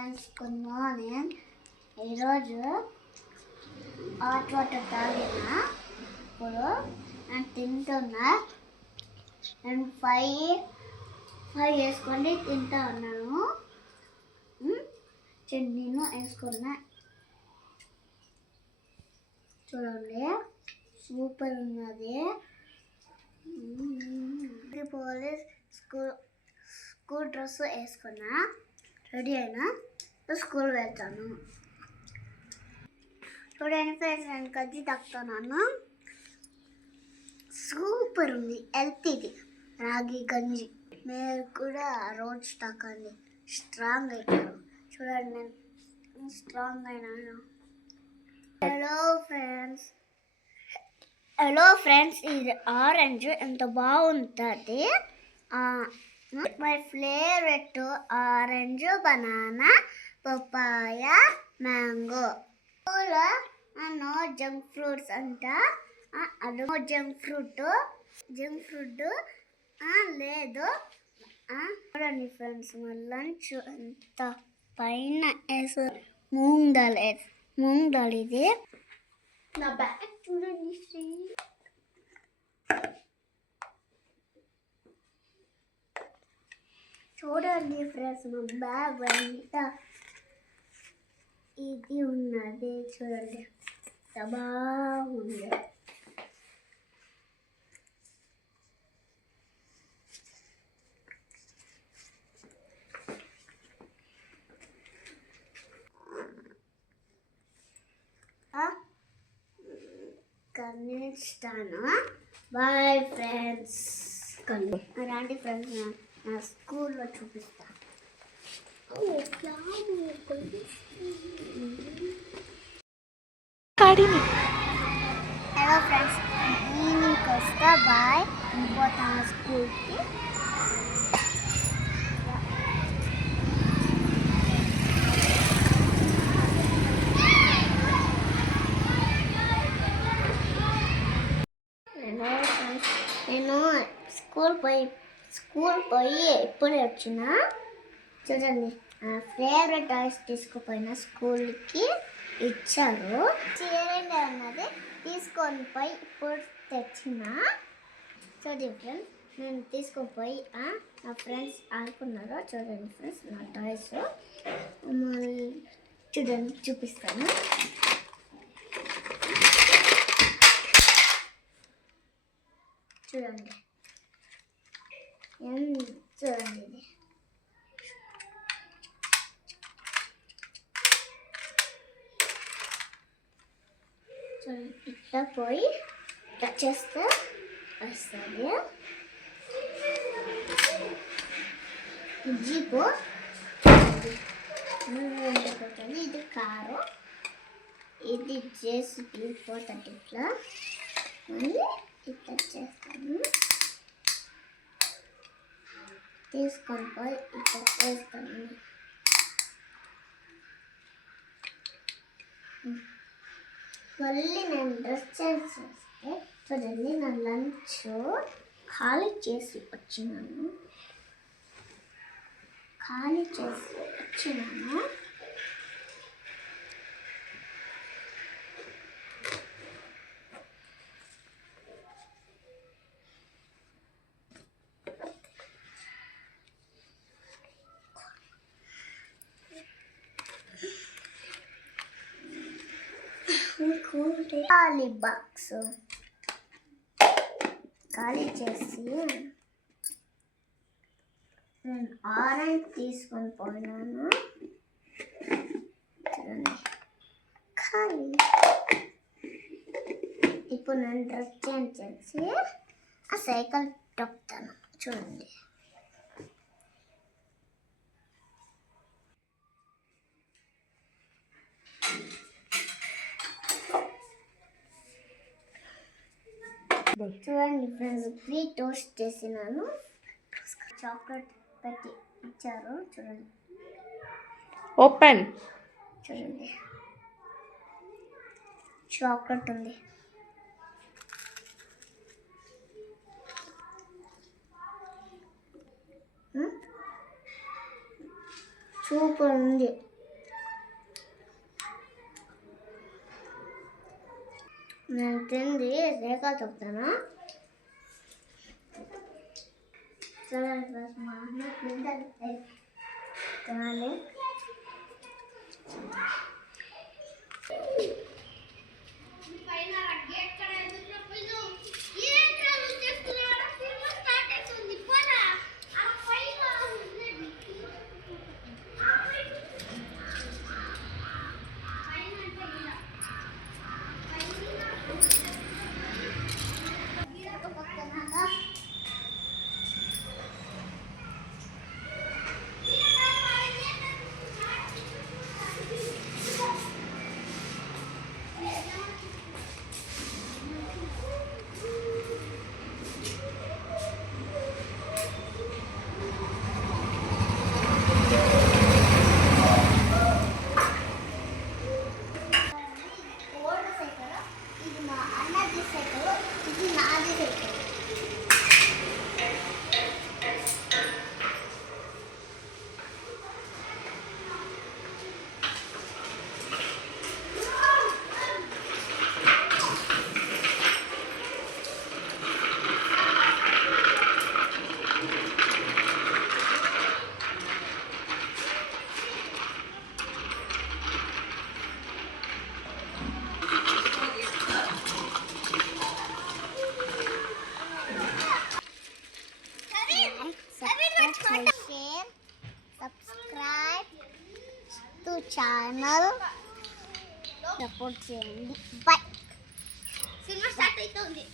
Good morning. ఈరోజు hot water తాగిన ఇప్పుడు నేను తింటున్నా. నేను ఫైవ్ వేసుకొని తింటా ఉన్నాను. చట్నీను వేసుకున్నా. చూడండి, సూపర్ ఉన్నది. పోలీస్ స్కూల్ డ్రెస్ వేసుకున్నా, రెడీ అయినా స్కూల్ వెళ్తాను. చూడండి ఫ్రెండ్స్, నేను గజ్జి తాగుతున్నాను. సూపర్ ఉంది, హెల్తీది రాగి గంజి. మీరు కూడా రోజు తాకండి, స్ట్రాంగ్ అవుతారు. చూడండి, నేను స్ట్రాంగ్ అయినాను. హలో ఫ్రెండ్స్, ఇది ఆరెంజ్ ఎంత బాగుంటుంది. My favourite orange, banana, papaya, mango. No junk fruits అంట. అది జంక్ ఫ్రూట్ లేదు. చూడండి ఫ్రెండ్స్, మా లంచ్ ఎంత పైన వేసి మూంగ్ దాల్ ఇది. నా బ్యాగ్ చూడండి శ్రీ. చూడండి ఫ్రెండ్స్, మా బ్యాగ్ ఎంత ఇది ఉన్నది. చూడండి, బాగుంది. కనిస్తాను. Bye friends. రండి ఫ్రెండ్స్, నా స్కూల్లో చూపిస్తా. హలో ఫ్రెండ్స్, ఈవినింగ్కి వస్తా. బాయ్, పోతాను స్కూల్కి. నేను స్కూల్ పోయి ఎప్పుడు వచ్చిన. చూడండి, నా ఫేవరెట్ టాయ్స్ తీసుకుపోయిన స్కూల్కి ఇచ్చారు. చీరంగా ఉన్నది, తీసుకొని పోయి ఇప్పుడు తెచ్చిన. చూడండి ఫ్రెండ్స్, నేను తీసుకొని పోయి నా ఫ్రెండ్స్ ఆడుకున్నారు. చూడండి ఫ్రెండ్స్, నా టాయ్స్ చూడండి, చూపిస్తాను. చూడండి, చూడండి, ఇది చూడండి. ఇట్లా పోయి ఇట్లా చేస్తే వస్తుంది. జీపు ఇది కారు, ఇది జేసీబీ పోతుంది. ఇట్లా మళ్ళీ ఇట్లా చేస్తాను. తీసుకొని పోయి ఇట్లా వేస్తాను. మళ్ళీ నేను డ్రెస్ చేంజ్ చేస్తే చూడండి, నా లంచ్ ఖాళీ చేసి వచ్చినాను. ఖాళీ బాక్స్ ఖాళీ చేసి నేను ఆరెంజ్ తీసుకొని పోయినాను. చూడండి, ఖాళీ. ఇప్పుడు నేను డ్రెస్ చేంజ్ చేసి ఆ సైకిల్ తొక్కుతాను. చూడండి, చూడండి ఫ్రెండ్స్, 3 టోస్ట్ చేసినాను. చాక్లెట్ పెట్టి ఇచ్చారు. చూడండి, ఓపెన్. చూడండి, చాక్లెట్ ఉంది. సూపర్ ఉంది. నేను తింది రేఖలు చెప్తాను. చూడండి ఫ్రెండ్స్, మా అన్న తింటాను తినాలి. ఇది మా అన్నది సైకిల్, ఇది నాది cycle. Share, subscribe to channel, support చేయండి. Bye. సినిమా స్టార్ట్ అవుతుంది.